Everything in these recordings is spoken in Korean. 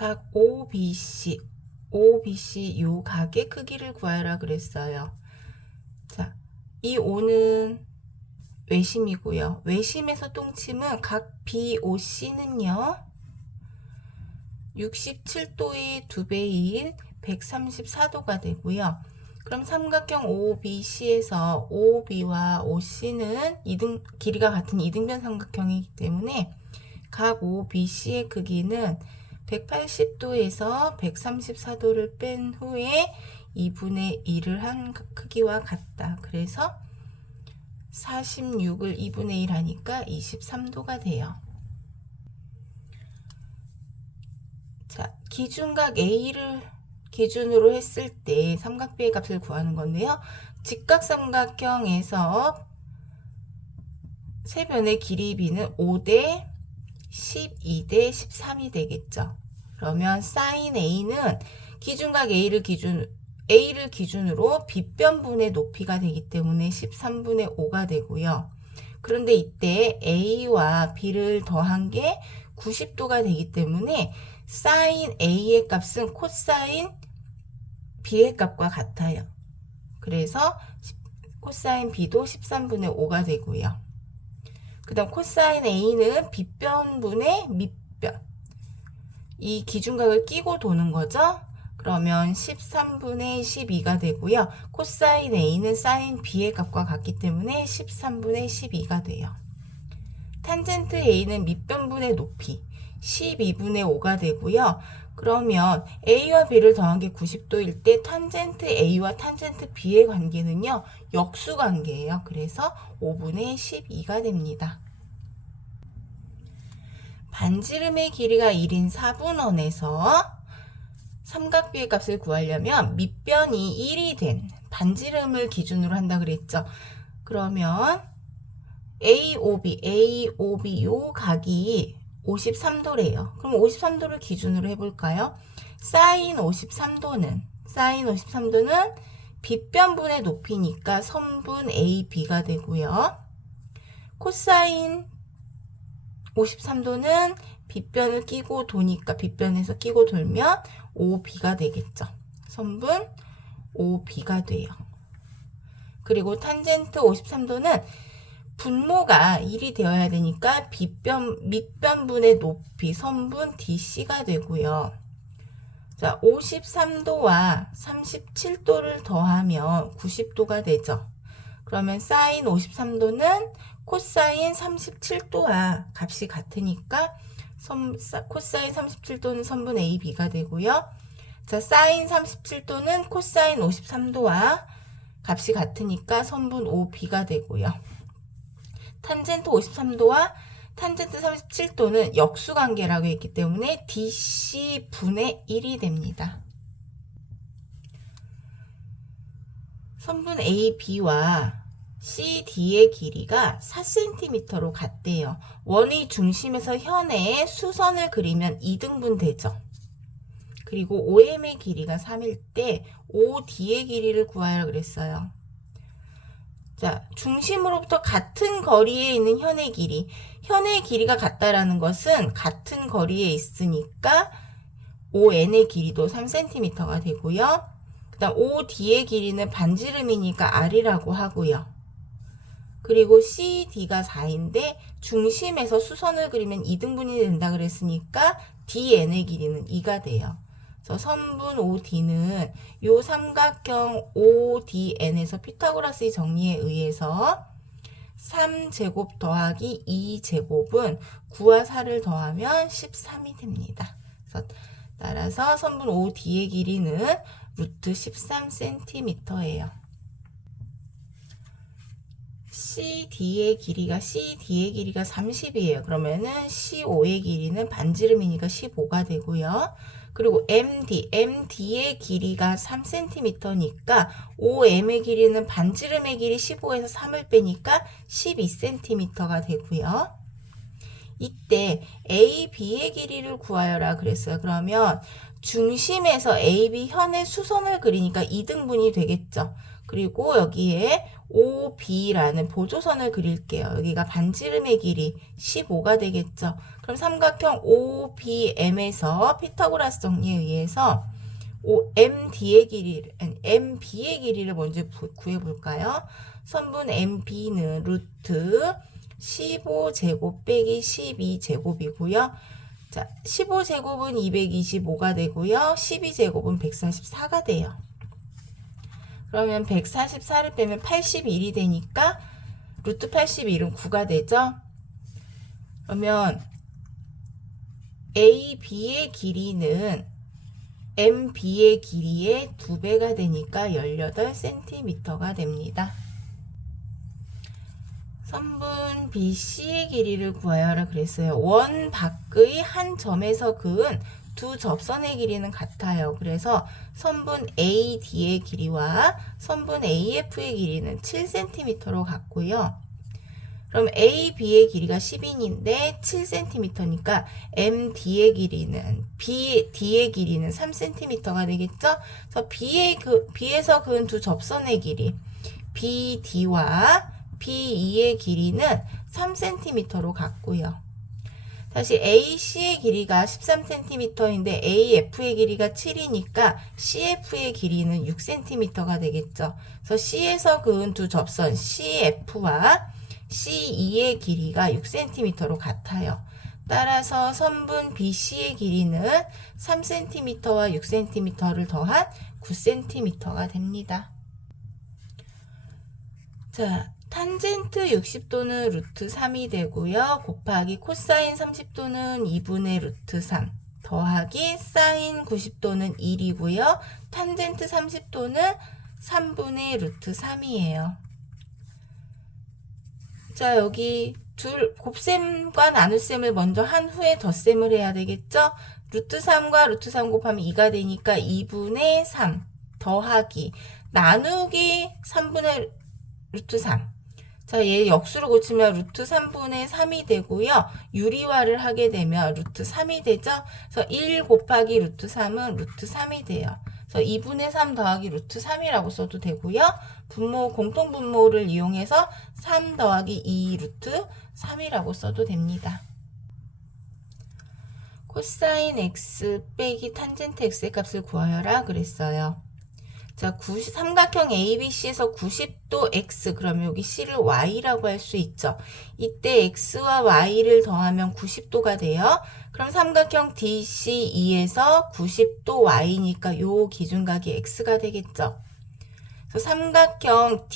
각 OBC, OBC 요 각의 크기를 구하라 그랬어요. 자, 이 O는 외심이고요. 외심에서 똥침은 각 BOC는요. 67도의 2배인 134도가 되고요. 그럼 삼각형 OBC에서 OB와 OC는 길이가 같은 이등변 삼각형이기 때문에 각 OBC의 크기는 180도에서 134도를 뺀 후에 2분의 1을 한 크기와 같다. 그래서 46을 2분의 1 하니까 23도가 돼요. 자, 기준각 A를 기준으로 했을 때 삼각비의 값을 구하는 건데요. 직각삼각형에서 세 변의 길이 B는 5대 12대 13이 되겠죠. 그러면 sin A는 기준각 A를 기준으로 빗변분의 높이가 되기 때문에 13분의 5가 되고요. 그런데 이때 A와 B를 더한 게 90도가 되기 때문에 sin A의 값은 코사인 B의 값과 같아요. 그래서 코사인 B도 13분의 5가 되고요. 그 다음 코사인 A는 빗변분의 밑변. 이 기준각을 끼고 도는 거죠. 그러면 13분의 12가 되고요. 코사인 A는 사인 B의 값과 같기 때문에 13분의 12가 돼요. 탄젠트 A는 밑변분의 높이 12분의 5가 되고요. 그러면 A와 B를 더한 게 90도일 때 탄젠트 A와 탄젠트 B의 관계는요. 역수 관계예요. 그래서 5분의 12가 됩니다. 반지름의 길이가 1인 4분원에서 삼각비의 값을 구하려면 밑변이 1이 된 반지름을 기준으로 한다 그랬죠. 그러면 AOB 요 각이 53도래요. 그럼 53도를 기준으로 해볼까요? 사인 53도는 빗변분의 높이니까 선분 AB가 되고요. 코사인 53도는 빗변을 끼고 도니까 빗변에서 끼고 돌면 OB가 되겠죠. 선분 OB가 돼요. 그리고 탄젠트 53도는 분모가 1이 되어야 되니까 밑변분의 높이 선분 DC가 되고요. 자, 53도와 37도를 더하면 90도가 되죠. 그러면 사인 53도는 코사인 37도와 값이 같으니까 코사인 37도는 선분 AB가 되고요. 자, 사인 37도는 코사인 53도와 값이 같으니까 선분 OB가 되고요. 탄젠트 53도와 탄젠트 37도는 역수관계라고 했기 때문에 DC분의 1이 됩니다. 선분 AB와 CD의 길이가 4cm로 같대요. 원의 중심에서 현에 수선을 그리면 2등분 되죠. 그리고 OM의 길이가 3일 때 OD의 길이를 구하라 그랬어요. 자, 중심으로부터 같은 거리에 있는 현의 길이가 같다라는 것은 같은 거리에 있으니까 ON의 길이도 3cm가 되고요. 그 다음 OD의 길이는 반지름이니까 R이라고 하고요. 그리고 CD가 4인데 중심에서 수선을 그리면 2등분이 된다 그랬으니까 DN의 길이는 2가 돼요. 그래서 선분 OD는 요 삼각형 ODN에서 피타고라스의 정리에 의해서 3제곱 더하기 2제곱은 9와 4를 더하면 13이 됩니다. 그래서 따라서 선분 OD의 길이는 루트 13cm예요. CD의 길이가 30이에요. 그러면은 CO의 길이는 반지름이니까 15가 되고요. 그리고 MD의 길이가 3cm니까 OM의 길이는 반지름의 길이 15에서 3을 빼니까 12cm가 되고요. 이때 AB의 길이를 구하여라 그랬어요. 그러면 중심에서 AB 현의 수선을 그리니까 2등분이 되겠죠. 그리고 여기에 OB라는 보조선을 그릴게요. 여기가 반지름의 길이 15가 되겠죠. 그럼 삼각형 OBM에서 피타고라스 정리에 의해서 MD의 길이를, MB의 길이를 먼저 구해볼까요? 선분 MB는 루트 15제곱 빼기 12제곱이고요. 자, 15제곱은 225가 되고요. 12제곱은 144가 돼요. 그러면 144를 빼면 81이 되니까 루트 81은 9가 되죠. 그러면 AB의 길이는 MB의 길이의 2배가 되니까 18cm가 됩니다. 선분 BC의 길이를 구하여라 그랬어요. 원 밖의 한 점에서 그은 두 접선의 길이는 같아요. 그래서 선분 AD의 길이와 선분 AF의 길이는 7cm로 같고요. 그럼 AB의 길이가 10인인데 7cm니까 MD의 길이는 BD의 길이는 3cm가 되겠죠? 그래서 B에서 그은 두 접선의 길이 BD와 BE의 길이는 3cm로 같고요. 다시 AC의 길이가 13cm인데 AF의 길이가 7이니까 CF의 길이는 6cm가 되겠죠. 그래서 C에서 그은 두 접선 CF와 CE의 길이가 6cm로 같아요. 따라서 선분 BC의 길이는 3cm와 6cm를 더한 9cm가 됩니다. 자, 탄젠트 60도는 루트 3이 되고요. 곱하기 코사인 30도는 2분의 루트 3 더하기 사인 90도는 1이고요. 탄젠트 30도는 3분의 루트 3이에요. 자, 여기 곱셈과 나눗셈을 먼저 한 후에 덧셈을 해야 되겠죠? 루트 3과 루트 3 곱하면 2가 되니까 2분의 3 더하기 나누기 3분의 루트 3. 자, 얘 역수로 고치면 루트 3분의 3이 되고요. 유리화를 하게 되면 루트 3이 되죠? 그래서 1 곱하기 루트 3은 루트 3이 돼요. 그래서 2분의 3 더하기 루트 3이라고 써도 되고요. 공통분모를 이용해서 3 더하기 2 루트 3이라고 써도 됩니다. 코사인 x 빼기 탄젠트 x의 값을 구하여라 그랬어요. 자, 삼각형 ABC에서 90도 x, 그러면 여기 c를 y라고 할 수 있죠. 이때 x와 y를 더하면 90도가 돼요. 그럼 삼각형 DCE에서 90도 y니까 요 기준각이 x가 되겠죠. 그래서 삼각형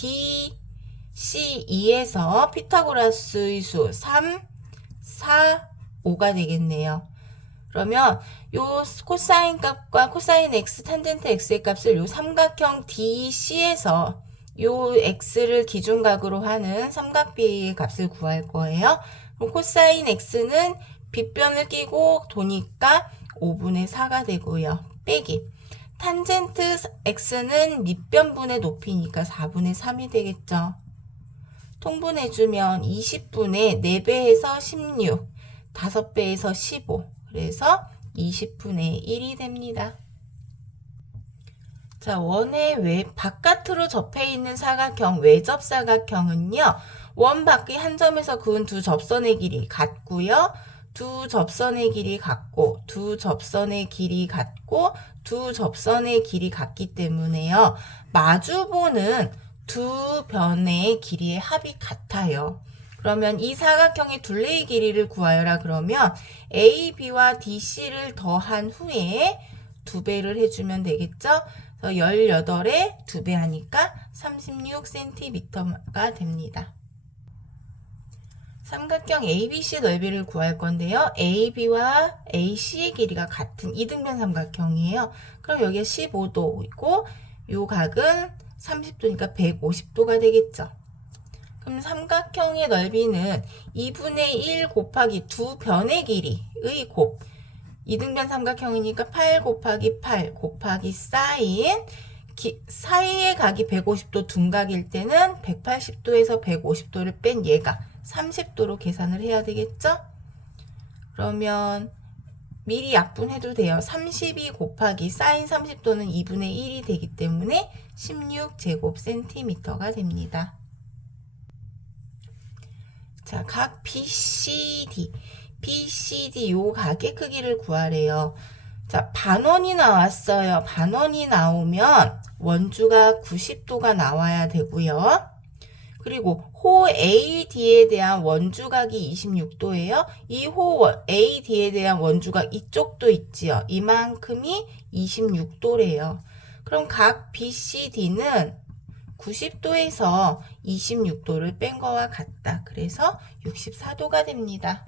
DCE에서 피타고라스의 수 3, 4, 5가 되겠네요. 그러면 요 코사인 값과 코사인 x, 탄젠트 x의 값을 요 삼각형 DC에서 요 x를 기준각으로 하는 삼각비의 값을 구할 거예요. 그럼 코사인 x는 빗변을 끼고 도니까 5분의 4가 되고요. 빼기 탄젠트 x는 밑변분의 높이니까 4분의 3이 되겠죠. 통분해주면 20분의 4배에서 16, 5배에서 15, 그래서 20분의 1이 됩니다. 자, 원의 바깥으로 접해 있는 사각형, 외접사각형은요. 원 밖의 한 점에서 그은 두 접선의 길이 같고요. 두 접선의 길이 같고, 두 접선의 길이 같고, 두 접선의 길이 같기 때문에요. 마주보는 두 변의 길이의 합이 같아요. 그러면 이 사각형의 둘레의 길이를 구하여라 그러면 AB와 DC를 더한 후에 2배를 해주면 되겠죠? 그래서 18에 2배 하니까 36cm가 됩니다. 삼각형 ABC 넓이를 구할 건데요. AB와 AC의 길이가 같은 이등변 삼각형이에요. 그럼 여기가 15도이고 요 각은 30도니까 150도가 되겠죠. 그럼 삼각형의 넓이는 2분의 1 곱하기 두 변의 길이의 곱. 이등변 삼각형이니까 8 곱하기 8 곱하기 사인 사이의 각이 150도 둔각일 때는 180도에서 150도를 뺀 얘가 30도로 계산을 해야 되겠죠? 그러면 미리 약분해도 돼요. 32 곱하기 사인 30도는 2분의 1이 되기 때문에 16제곱센티미터가 됩니다. 자, 각 BCD 요 각의 크기를 구하래요. 자, 반원이 나왔어요. 반원이 나오면 원주가 90도가 나와야 되고요. 그리고 호 AD에 대한 원주각이 26도예요. 이 호 AD에 대한 원주각 이쪽도 있지요. 이만큼이 26도래요. 그럼 각 BCD는 90도에서 26도를 뺀 거와 같다. 그래서 64도가 됩니다.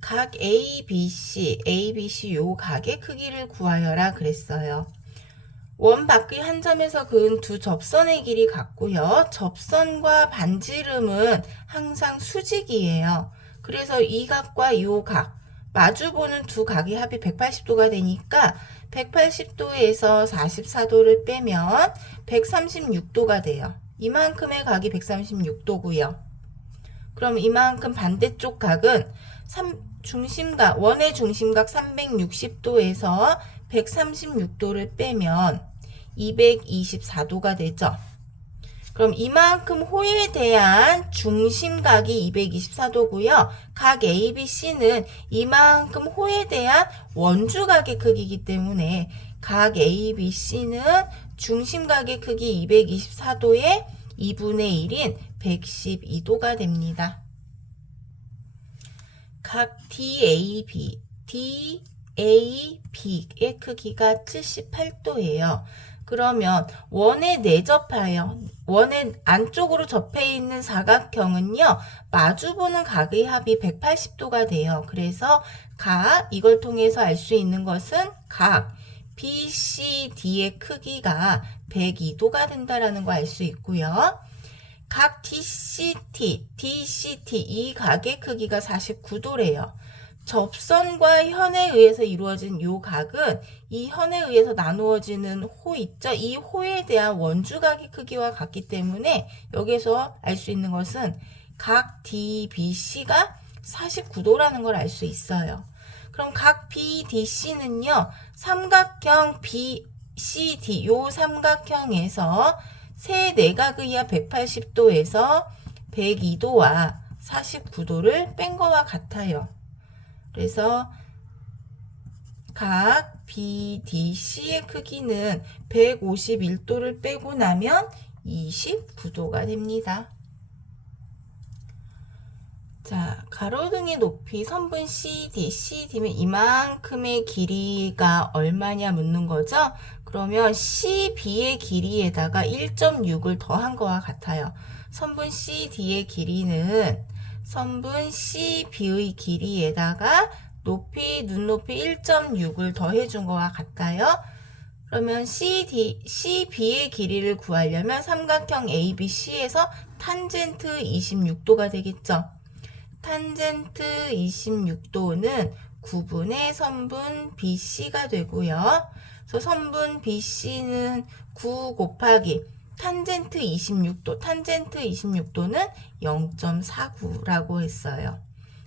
각 ABC 요 각의 크기를 구하여라 그랬어요. 원 밖의 한 점에서 그은 두 접선의 길이 같고요. 접선과 반지름은 항상 수직이에요. 그래서 이 각과 이 각, 마주보는 두 각의 합이 180도가 되니까 180도에서 44도를 빼면 136도가 돼요. 이만큼의 각이 136도고요. 그럼 이만큼 반대쪽 각은 원의 중심각 360도에서 136도를 빼면 224도가 되죠. 그럼 이만큼 호에 대한 중심각이 224도고요. 각 ABC는 이만큼 호에 대한 원주각의 크기이기 때문에 각 ABC는 중심각의 크기 224도의 2분의 1인 112도가 됩니다. 각 DAB의 크기가 78도예요. 그러면 원에 내접하여 원의 안쪽으로 접해 있는 사각형은요. 마주보는 각의 합이 180도가 돼요. 그래서 이걸 통해서 알 수 있는 것은 각 BCD의 크기가 102도가 된다라는 거 알 수 있고요. 각 DCT 이 각의 크기가 49도래요. 접선과 현에 의해서 이루어진 이 각은 이 현에 의해서 나누어지는 호 있죠? 이 호에 대한 원주각의 크기와 같기 때문에 여기서 알 수 있는 것은 각 DBC가 49도라는 걸 알 수 있어요. 그럼 각 BDC는요. 삼각형 BCD 요 삼각형에서 세 내각의 합 180도에서 102도와 49도를 뺀 거와 같아요. 그래서 각 BDC의 크기는 151도를 빼고 나면 29도가 됩니다. 자, 가로등의 높이 선분 CD면 이만큼의 길이가 얼마냐 묻는 거죠? 그러면 CB의 길이에다가 1.6을 더한 거와 같아요. 선분 CD의 길이는 선분 CB의 길이에다가 눈높이 1.6을 더해준 거와 같아요. 그러면 CB의 길이를 구하려면 삼각형 ABC에서 탄젠트 26도가 되겠죠. 탄젠트 26도는 9분의 선분 BC가 되고요. 그래서 선분 BC는 9 곱하기 탄젠트 26도는 0.49라고 했어요.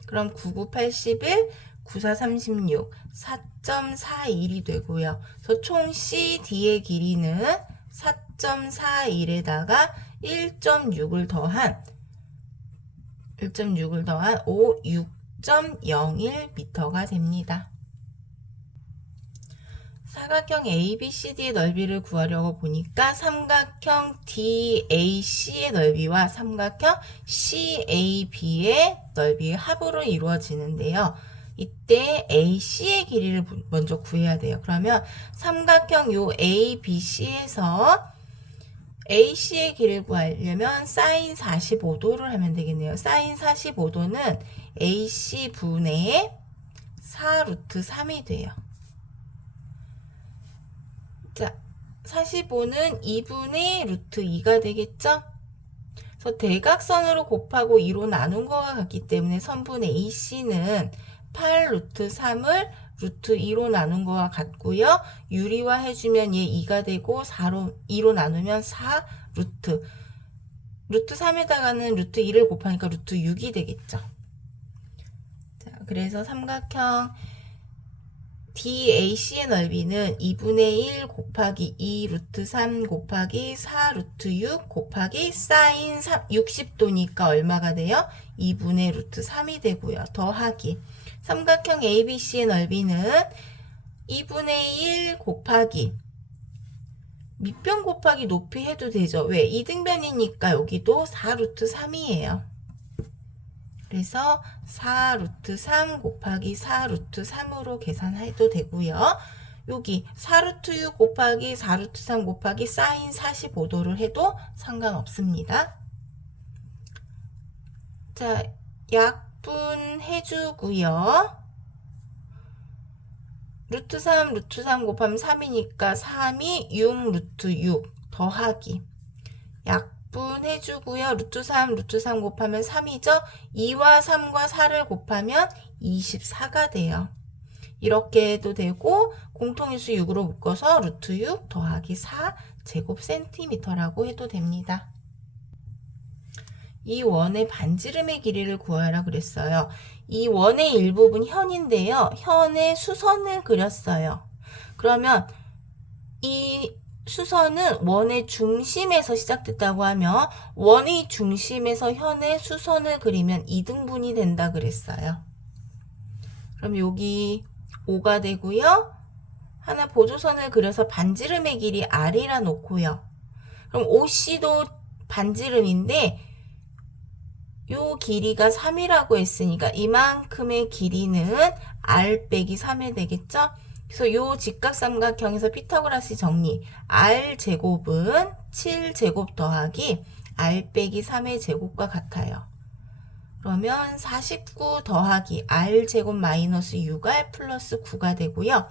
그럼 99, 81, 94, 36, 4.41이 되고요. 그래서 총 CD의 길이는 4.41에다가 1.6을 더한 6.01m가 됩니다. 사각형 ABCD의 넓이를 구하려고 보니까 삼각형 DAC의 넓이와 삼각형 CAB의 넓이의 합으로 이루어지는데요. 이때 AC의 길이를 먼저 구해야 돼요. 그러면 삼각형 요 ABC에서 AC의 길이를 구하려면 사인 45도를 하면 되겠네요. 사인 45도는 AC분의 4루트 3이 돼요. 자, 45는 2분의 루트 2가 되겠죠? 그래서 대각선으로 곱하고 2로 나눈 거와 같기 때문에 선분 AC는 8 루트 3을 루트 2로 나눈 거와 같고요. 유리화 해주면 얘 2가 되고 2로 나누면 4 루트 3에다가는 루트 2를 곱하니까 루트 6이 되겠죠. 자, 그래서 삼각형 DAC의 넓이는 2분의 1 곱하기 2 루트 3 곱하기 4 루트 6 곱하기 사인 60도니까 얼마가 돼요? 2분의 루트 3이 되고요. 더하기 삼각형 ABC의 넓이는 2분의 1 곱하기 밑변 곱하기 높이 해도 되죠. 왜? 이등변이니까 여기도 4 루트 3이에요. 그래서 4 루트 3 곱하기 4 루트 3으로 계산해도 되고요. 여기 4 루트 6 곱하기 4 루트 3 곱하기 사인 45도를 해도 상관없습니다. 자, 약분해주고요. 루트 3 곱하면 3이니까 3이 6 루트 6 더하기 약분해주고요. 루트 3 곱하면 3이죠. 2와 3과 4를 곱하면 24가 돼요. 이렇게 해도 되고 공통인수 6으로 묶어서 루트 6 더하기 4 제곱 센티미터라고 해도 됩니다. 이 원의 반지름의 길이를 구하라 그랬어요. 이 원의 일부분 현인데요. 현의 수선을 그렸어요. 그러면 이 수선은 원의 중심에서 시작됐다고 하면 원의 중심에서 현의 수선을 그리면 2등분이 된다 그랬어요. 그럼 여기 5가 되고요. 하나 보조선을 그려서 반지름의 길이 R이라 놓고요. 그럼 OC도 반지름인데 요 길이가 3이라고 했으니까 이만큼의 길이는 R 빼기 3이 되겠죠? 그래서 요 직각삼각형에서 피타고라스 정리 R 제곱은 7제곱 더하기 R 빼기 3의 제곱과 같아요. 그러면 49 더하기 R 제곱 마이너스 6R 플러스 9가 되고요.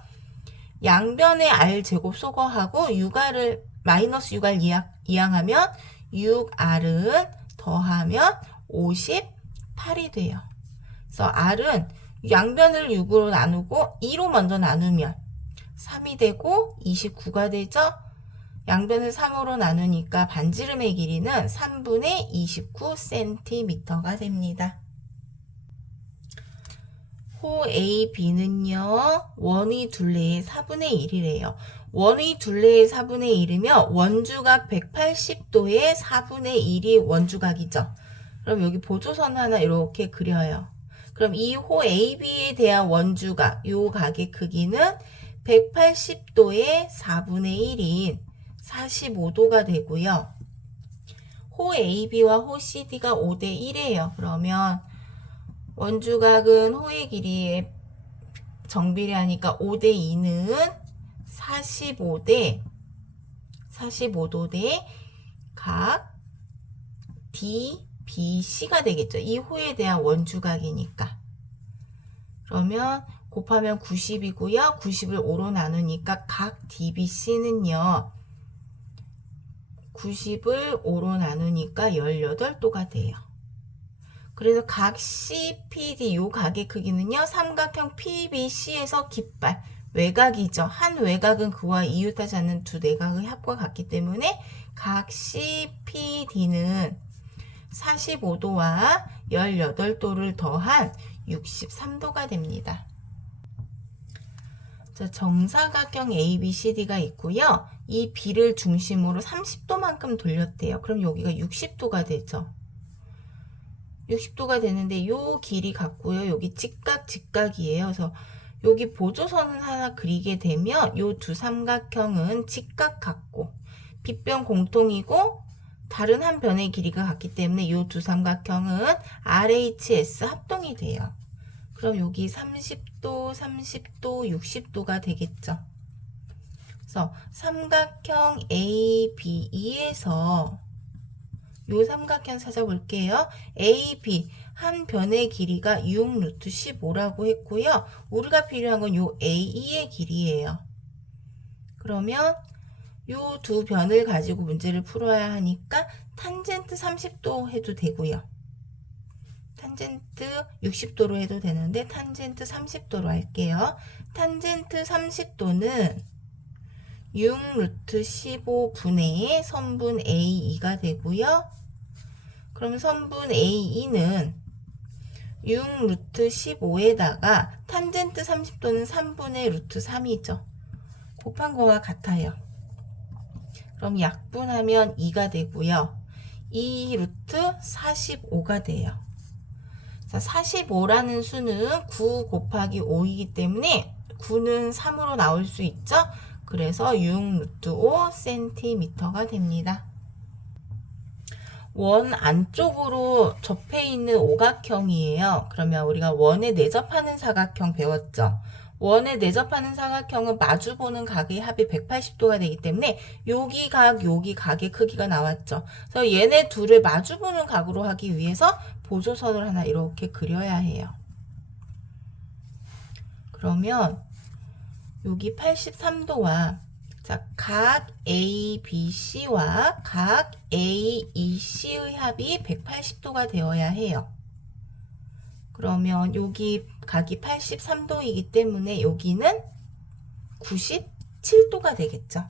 양변의 R 제곱 소거하고 6R을 마이너스 6R 이항하면 6R은 더하면 58이 돼요. 그래서 R은 양변을 6으로 나누고 2로 먼저 나누면 3이 되고 29가 되죠. 양변을 3으로 나누니까 반지름의 길이는 3분의 29cm가 됩니다. 호 AB는요. 원의 둘레의 4분의 1이래요. 원의 둘레의 4분의 1이면 원주각 180도의 4분의 1이 원주각이죠. 그럼 여기 보조선 하나 이렇게 그려요. 그럼 이 호 AB에 대한 원주각, 요 각의 크기는 180도의 4분의 1인 45도가 되고요. 호 AB와 호 CD가 5대 1이에요. 그러면 원주각은 호의 길이에 정비례하니까 5대 2는 45도 대 각 DBC가 되겠죠. 이 호에 대한 원주각이니까. 그러면 곱하면 90이고요. 90을 5로 나누니까 각 DBC는요. 90을 5로 나누니까 18도가 돼요. 그래서 각 CPD 요 각의 크기는요. 삼각형 PBC에서 깃발 외곽이죠. 한 외곽은 그와 이웃하지 않는 두 내각의 합과 같기 때문에 각 CPD는 45도와 18도를 더한 63도가 됩니다. 자, 정사각형 ABCD가 있고요. 이 B를 중심으로 30도만큼 돌렸대요. 그럼 여기가 60도가 되죠. 60도가 되는데 요 길이 같고요. 여기 직각이에요. 그래서 여기 보조선을 하나 그리게 되면 요 두 삼각형은 직각 같고 빗변 공통이고 다른 한 변의 길이가 같기 때문에 요 두 삼각형은 RHS 합동이 돼요. 그럼 여기 30도, 60도가 되겠죠. 그래서 삼각형 ABE에서 요 삼각형 찾아볼게요. AB 한 변의 길이가 6 루트 15라고 했고요. 우리가 필요한 건 요 AE의 길이에요. 그러면 요 두 변을 가지고 문제를 풀어야 하니까 탄젠트 30도 해도 되고요. 탄젠트 60도로 해도 되는데 탄젠트 30도로 할게요. 탄젠트 30도는 6 루트 15분의 선분 AE가 되고요. 그럼 선분 AE는 6 루트 15에다가 탄젠트 코센트 30도는 3분의 루트 3이죠. 곱한 거와 같아요. 그럼 약분하면 2가 되고요. 2 루트 45가 돼요. 자, 45라는 수는 9 곱하기 5이기 때문에 9는 3으로 나올 수 있죠. 그래서 6 루트 5 cm가 됩니다. 원 안쪽으로 접해 있는 오각형이에요. 그러면 우리가 원에 내접하는 사각형 배웠죠. 원에 내접하는 사각형은 마주보는 각의 합이 180도가 되기 때문에 여기 각의 크기가 나왔죠. 그래서 얘네 둘을 마주보는 각으로 하기 위해서 보조선을 하나 이렇게 그려야 해요. 그러면 여기 83도와 자, 각 ABC와 각 AEC의 합이 180도가 되어야 해요. 그러면 여기 각이 83도이기 때문에 여기는 97도가 되겠죠.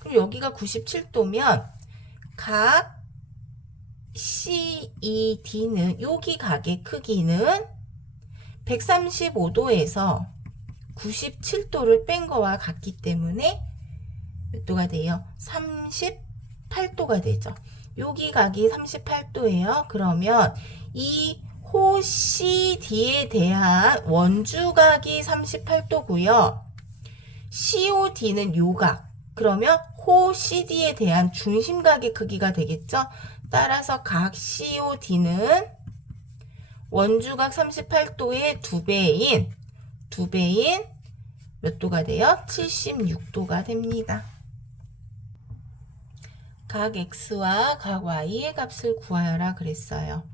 그럼 여기가 97도면 각 CED는 여기 각의 크기는 135도에서 97도를 뺀 거와 같기 때문에 몇 도가 돼요? 38도가 되죠. 여기 각이 38도예요. 그러면 이 호 CD에 대한 원주각이 38도고요. COD는 요각. 그러면 호 CD에 대한 중심각의 크기가 되겠죠. 따라서 각 COD는 원주각 38도의 2배인 몇 도가 돼요? 76도가 됩니다. 각 X와 각 Y의 값을 구하여라 그랬어요.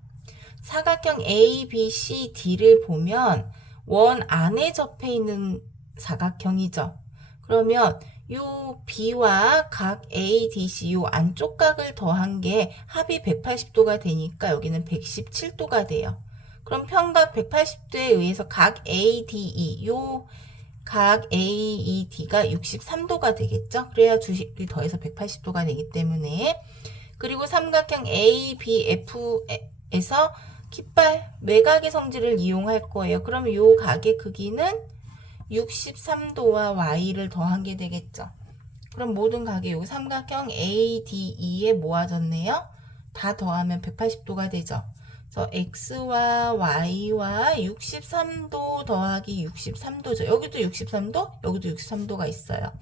사각형 A, B, C, D를 보면 원 안에 접해 있는 사각형이죠. 그러면 요 B와 각 A, D, C 요 안쪽 각을 더한 게 합이 180도가 되니까 여기는 117도가 돼요. 그럼 평각 180도에 의해서 각 ADE 요 각 AED가 63도가 되겠죠. 그래야 주식이 더해서 180도가 되기 때문에. 그리고 삼각형 ABF에서 깃발 외곽의 성질을 이용할 거예요. 그러면 요 각의 크기는 63도와 Y를 더한 게 되겠죠. 그럼 모든 각이 요 삼각형 ADE에 모아졌네요. 다 더하면 180도가 되죠. 그래서 X와 Y와 63도 더하기 63도죠. 여기도 63도, 여기도 63도가 있어요.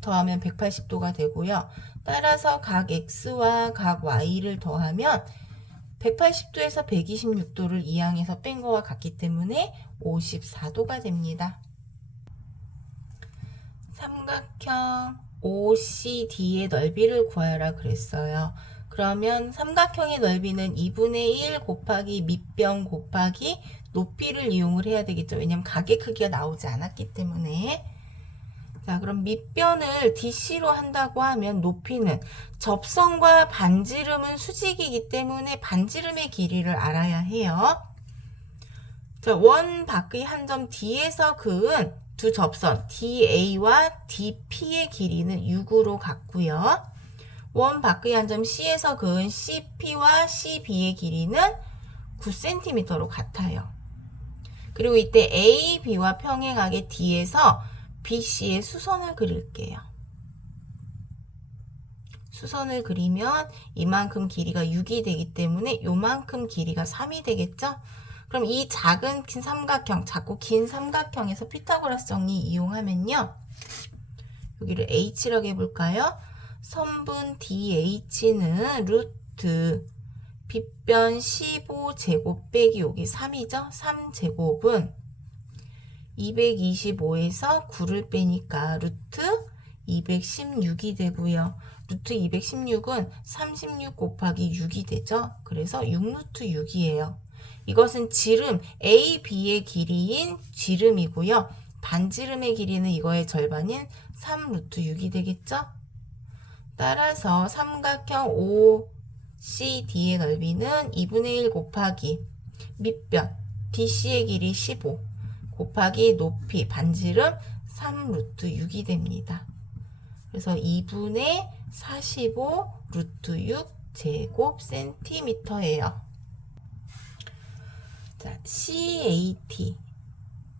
더하면 180도가 되고요. 따라서 각 X와 각 Y를 더하면 180도에서 126도를 이항해서 뺀 거와 같기 때문에 54도가 됩니다. 삼각형 OCD의 넓이를 구하라 그랬어요. 그러면 삼각형의 넓이는 2분의 1 곱하기 밑변 곱하기 높이를 이용을 해야 되겠죠. 왜냐면 각의 크기가 나오지 않았기 때문에. 자, 그럼 밑변을 DC로 한다고 하면 높이는 접선과 반지름은 수직이기 때문에 반지름의 길이를 알아야 해요. 자, 원 밖의 한 점 D에서 그은 두 접선 DA와 DP의 길이는 6으로 같고요. 원 밖의 한 점 C에서 그은 CP와 CB의 길이는 9cm로 같아요. 그리고 이때 A, B와 평행하게 D에서 BC의 수선을 그릴게요. 수선을 그리면 이만큼 길이가 6이 되기 때문에 요만큼 길이가 3이 되겠죠? 그럼 이 작은 긴 삼각형, 작고 긴 삼각형에서 피타고라스 정리 이용하면요. 여기를 H라고 해볼까요? 선분 DH는 루트 빗변 15제곱 빼기 여기 3이죠? 3제곱은 225에서 9를 빼니까 루트 216이 되고요. 루트 216은 36 곱하기 6이 되죠? 그래서 6루트 6이에요. 이것은 지름 A, B의 길이인 지름이고요. 반지름의 길이는 이거의 절반인 3루트 6이 되겠죠? 따라서 삼각형 OCD의 넓이는 2분의 1 곱하기 밑변 DC의 길이 15 곱하기 높이 반지름 3루트 6이 됩니다. 그래서 2분의 45 루트 6 제곱 센티미터예요. 자, CAT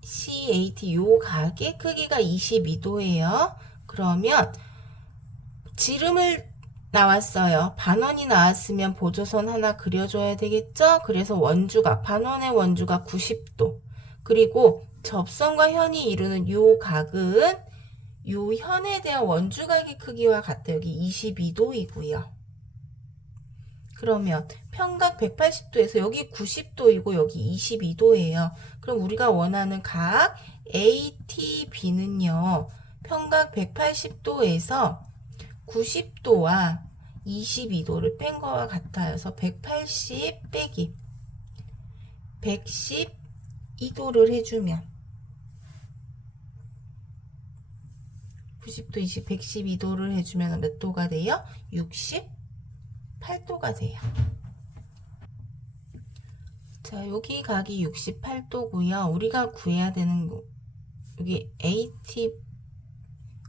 CAT 요 각의 크기가 22도예요. 그러면 지름을 나왔어요. 반원이 나왔으면 보조선 하나 그려줘야 되겠죠? 그래서 원주각, 반원의 원주각 90도. 그리고 접선과 현이 이루는 요 각은 요 현에 대한 원주각의 크기와 같다. 여기 22도이고요. 그러면 평각 180도에서 여기 90도이고 여기 22도예요. 그럼 우리가 원하는 각 ATB는요. 평각 180도에서 90도와 22도를 뺀 거와 같아요. 그래서 180 빼기 112도를 해주면 90도 112도를 해주면 몇 도가 돼요? 68도가 돼요. 자, 여기 각이 68도고요. 우리가 구해야 되는 거 여기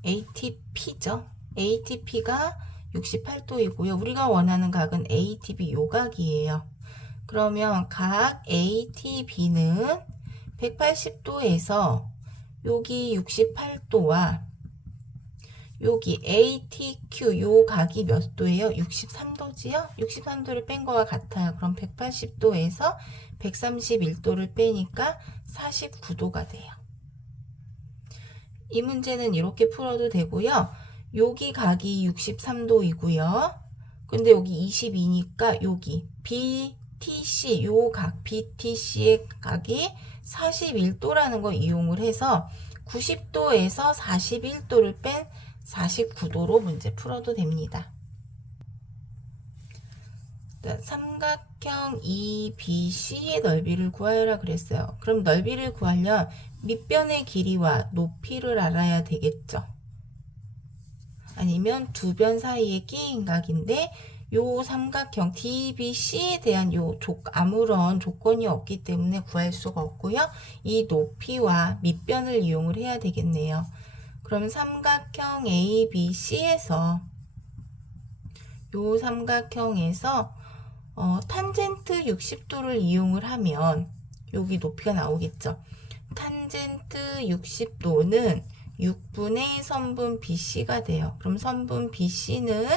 ATP죠. ATP가 68도이고요. 우리가 원하는 각은 ATB 요각이에요. 그러면 각 ATB는 180도에서 여기 68도와 여기 ATQ 요 각이 몇 도예요? 63도지요? 63도를 뺀 거와 같아요. 그럼 180도에서 131도를 빼니까 49도가 돼요. 이 문제는 이렇게 풀어도 되고요. 여기 각이 63도이고요. 근데 여기 22니까 여기 BTC 요 각 BTC의 각이 41도라는 걸 이용을 해서 90도에서 41도를 뺀 49도로 문제 풀어도 됩니다. 삼각형 EBC의 넓이를 구하여라 그랬어요. 그럼 넓이를 구하려면 밑변의 길이와 높이를 알아야 되겠죠. 아니면 두 변 사이의 끼인 각인데 요 삼각형 DBC에 대한 아무런 조건이 없기 때문에 구할 수가 없고요. 이 높이와 밑변을 이용을 해야 되겠네요. 그러면 삼각형 ABC에서 요 삼각형에서 탄젠트 60도를 이용을 하면 여기 높이가 나오겠죠. 탄젠트 60도는 6분의 선분 BC가 돼요. 그럼 선분 BC는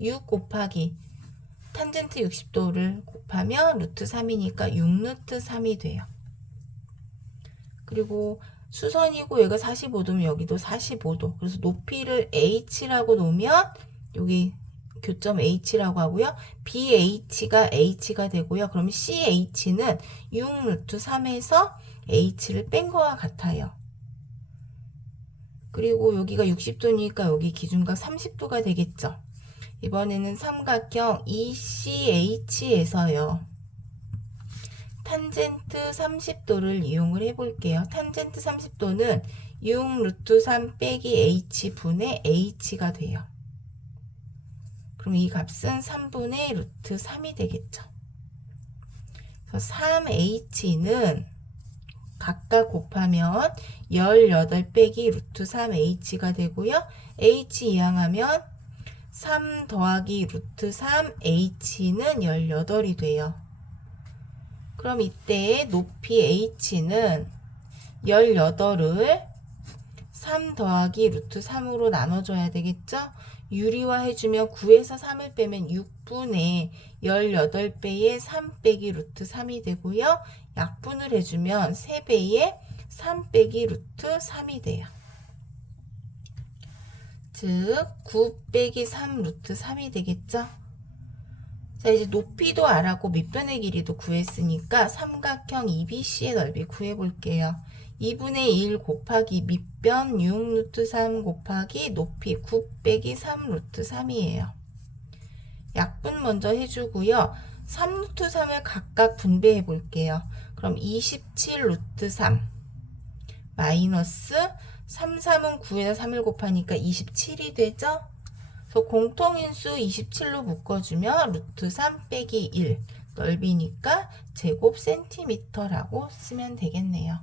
6 곱하기 탄젠트 60도를 곱하면 루트 3이니까 6루트 3이 돼요. 그리고 수선이고 여기가 45도면 여기도 45도. 그래서 높이를 H라고 놓으면 여기 교점 H라고 하고요. BH가 H가 되고요. 그럼 CH는 6루트 3에서 H를 뺀 거와 같아요. 그리고 여기가 60도니까 여기 기준각 30도가 되겠죠. 이번에는 삼각형 ECH에서요. 탄젠트 30도를 이용을 해볼게요. 탄젠트 30도는 6루트 3 빼기 H분의 H가 돼요. 그럼 이 값은 3분의 루트 3이 되겠죠. 그래서 3H는 각각 곱하면 18 빼기 루트 3H가 되고요. H 이항하면 3 더하기 루트 3H는 18이 돼요. 그럼 이때 높이 H는 18을 3 더하기 루트 3으로 나눠줘야 되겠죠? 유리화 해주면 9에서 3을 빼면 6분의 18배의 3 빼기 루트 3이 되고요. 약분을 해주면 3배의 3 빼기 루트 3이 돼요. 즉 9 빼기 3 루트 3이 되겠죠? 자, 이제 높이도 알았고 밑변의 길이도 구했으니까 삼각형 EBC의 넓이 구해볼게요. 2분의 1 곱하기 밑변 6 루트 3 곱하기 높이 9 빼기 3 루트 3이에요. 약분 먼저 해주고요. 3 루트 3을 각각 분배해 볼게요. 그럼 27 루트 3 마이너스 3, 3은 9에다 3을 곱하니까 27이 되죠? 그래서 공통인수 27로 묶어주면 루트 3 빼기 1 넓이니까 제곱 센티미터라고 쓰면 되겠네요.